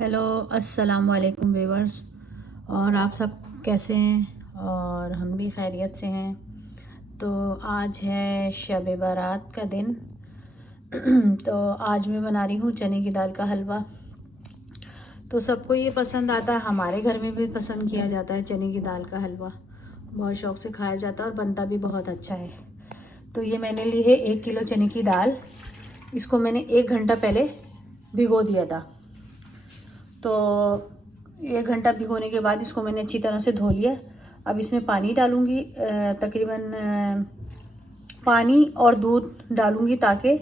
Hello अस्सलाम वालेकुम viewers. और आप सब कैसे हैं? और हम भी खैरियत से हैं। तो आज है शब बारात का दिन। तो आज मैं बना रही हूँ चने की दाल का हलवा। तो सबको ये पसंद आता है, हमारे घर में भी पसंद किया जाता है। चने की दाल का हलवा बहुत शौक़ से खाया जाता है और बनता भी बहुत अच्छा है। तो ये मैंने ली है 1 किलो चने की दाल। इसको मैंने 1 घंटा पहले भिगो दिया था। तो 1 घंटा भिगोने के बाद इसको मैंने अच्छी तरह से धो लिया। अब इसमें पानी डालूँगी, तकरीबन पानी और दूध डालूँगी ताकि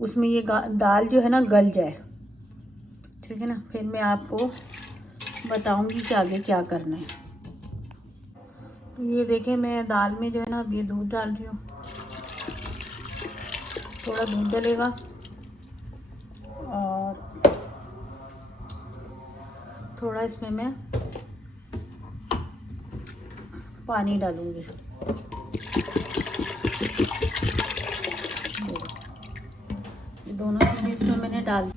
उसमें ये दाल जो है ना गल जाए। ठीक है ना। फिर मैं आपको बताऊँगी कि आगे क्या करना है। तो ये देखें, मैं दाल में जो है ना अब ये दूध डाल रही हूँ। थोड़ा दूध डलेगा और थोड़ा इसमें मैं पानी डालूँगी। दोनों चीज़ें इसमें मैंने डाल,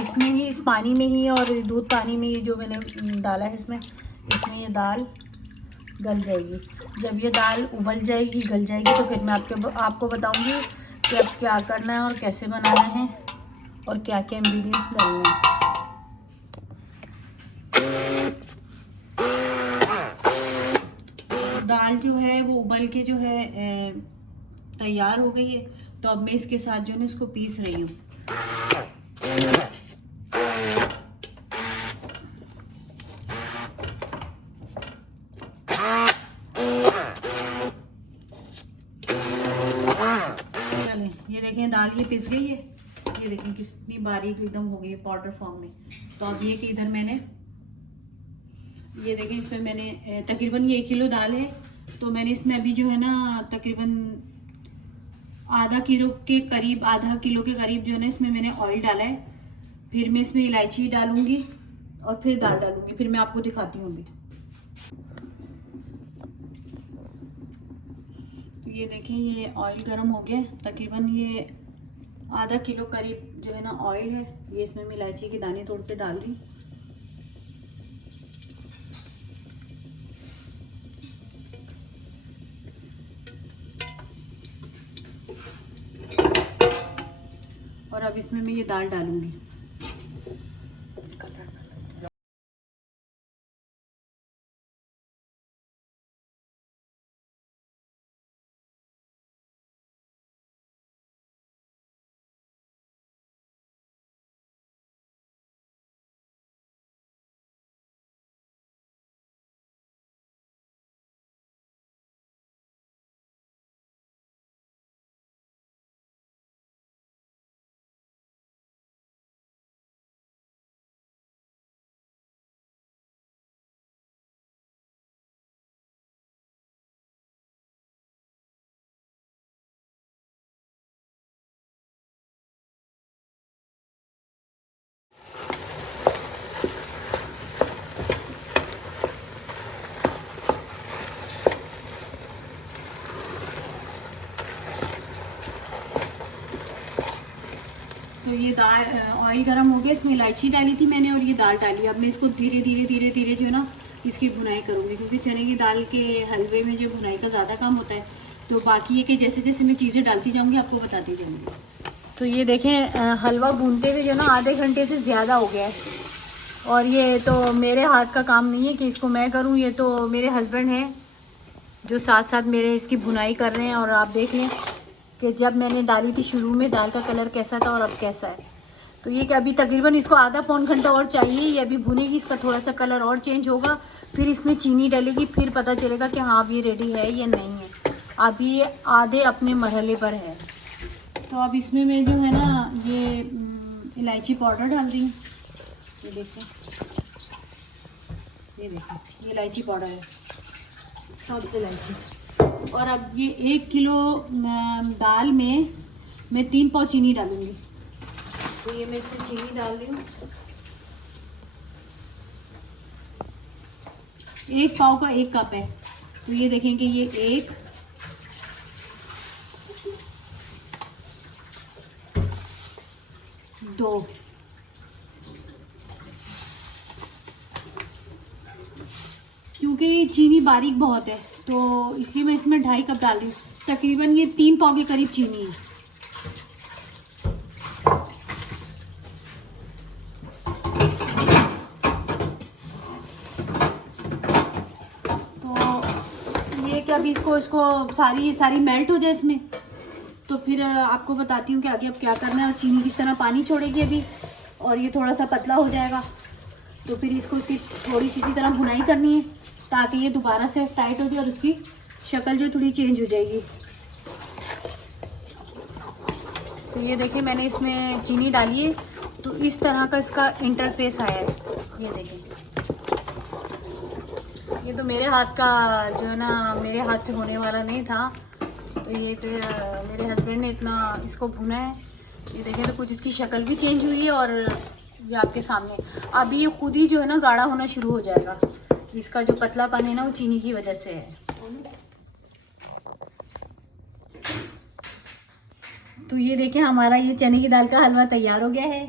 इसमें ही इस पानी में ही और दूध पानी में ही जो मैंने डाला है इसमें ये दाल गल जाएगी। जब ये दाल उबल जाएगी, गल जाएगी, तो फिर मैं आपको बताऊंगी कि अब क्या करना है और कैसे बनाना है और क्या क्या इंग्रेडिएंट्स डालने हैं। दाल जो है वो उबल के जो है तैयार हो गई है। तो अब मैं इसके साथ जो है इसको पीस रही हूँ। ये देखें दाल ये पिस गई है। ये देखें कितनी बारीक एकदम हो गई है पाउडर फॉर्म में। तो अब ये कि इधर मैंने ये देखें इसमें मैंने तकरीबन ये 1 किलो दाल है। तो मैंने इसमें अभी जो है ना तकरीबन आधा किलो के करीब जो है ना इसमें मैंने ऑयल डाला है। फिर मैं इसमें इलायची डालूंगी और फिर दाल डालूंगी। फिर मैं आपको दिखाती हूँ अभी। तो ये देखें ये ऑयल गर्म हो गया। तकरीबन ये आधा किलो करीब जो है ना ऑयल है। ये इसमें मैं इलायची के दाने तोड़ के डाल रही। और अब इसमें मैं ये दाल डालूंगी। तो ये दाल ऑयल गर्म हो गया। इसमें इलायची डाली थी मैंने और ये दाल डाली। अब मैं इसको धीरे धीरे जो है ना इसकी भुनाई करूँगी, क्योंकि चने की दाल के हलवे में जो भुनाई का ज़्यादा काम होता है। तो बाकी ये कि जैसे जैसे मैं चीज़ें डालती जाऊँगी आपको बताती जाऊँगी। तो ये देखें हलवा भूनते हुए जो ना आधे घंटे से ज़्यादा हो गया है। और ये तो मेरे हाथ का काम नहीं है कि इसको मैं करूँ, ये तो मेरे हस्बैंड हैं जो साथ साथ मेरे इसकी भुनाई कर रहे हैं। और आप देख लें कि जब मैंने डाली थी शुरू में दाल का कलर कैसा था और अब कैसा है। तो ये कि अभी तकरीबन इसको आधा पौन घंटा और चाहिए। ये अभी भुनेगी, इसका थोड़ा सा कलर और चेंज होगा। फिर इसमें चीनी डलेगी, फिर पता चलेगा कि हाँ अब ये रेडी है या नहीं है। अभी ये आधे अपने मरहले पर है। तो अब इसमें मैं जो है ना ये इलायची पाउडर डाल रही हूँ। ये देखें, ये इलायची पाउडर है, सब्ज इलायची। और अब ये 1 किलो दाल में मैं 3 पाव चीनी डालूंगी। तो ये मैं इसमें चीनी डाल रही हूँ। 1 पाव का 1 कप है। तो ये देखें कि ये 1 2, क्योंकि चीनी बारीक बहुत है तो इसलिए मैं इसमें 2.5 कप डाल रही हूँ। तकरीबन ये 3 पाव के करीब चीनी है। तो ये कि अभी इसको सारी मेल्ट हो जाए इसमें, तो फिर आपको बताती हूँ कि आगे अब क्या करना है और चीनी किस तरह पानी छोड़ेगी अभी, और ये थोड़ा सा पतला हो जाएगा तो फिर इसको उसकी थोड़ी सी इसी तरह भुनाई करनी है ताकि ये दोबारा से टाइट हो जाए और उसकी शक्ल जो थोड़ी चेंज हो जाएगी। तो ये देखिए मैंने इसमें चीनी डाली है तो इस तरह का इसका इंटरफेस आया है। ये देखिए, ये तो मेरे हाथ का जो है ना, मेरे हाथ से होने वाला नहीं था, तो ये फिर मेरे हस्बैंड ने इतना इसको भुना है। ये देखें तो कुछ इसकी शक्ल भी चेंज हुई है और ये आपके सामने अभी ये खुद ही जो है ना गाढ़ा होना शुरू हो जाएगा। इसका जो पतला पानी है ना वो चीनी की वजह से है। तो ये देखें हमारा ये चने की दाल का हलवा तैयार हो गया है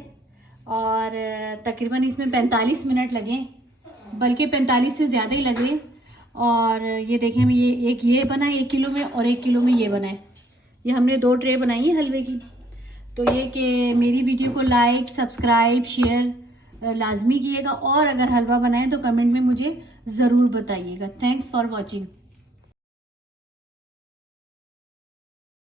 और तकरीबन इसमें 45 मिनट लगे, बल्कि 45 से ज़्यादा ही लगे। और ये देखें ये बना है 1 किलो में और 1 किलो में ये बना है। ये हमने 2 ट्रे बनाई है हलवे की। तो ये कि मेरी वीडियो को लाइक, सब्सक्राइब, शेयर लाजमी कीजिएगा और अगर हलवा बनाएं तो कमेंट में मुझे ज़रूर बताइएगा। Thanks for watching.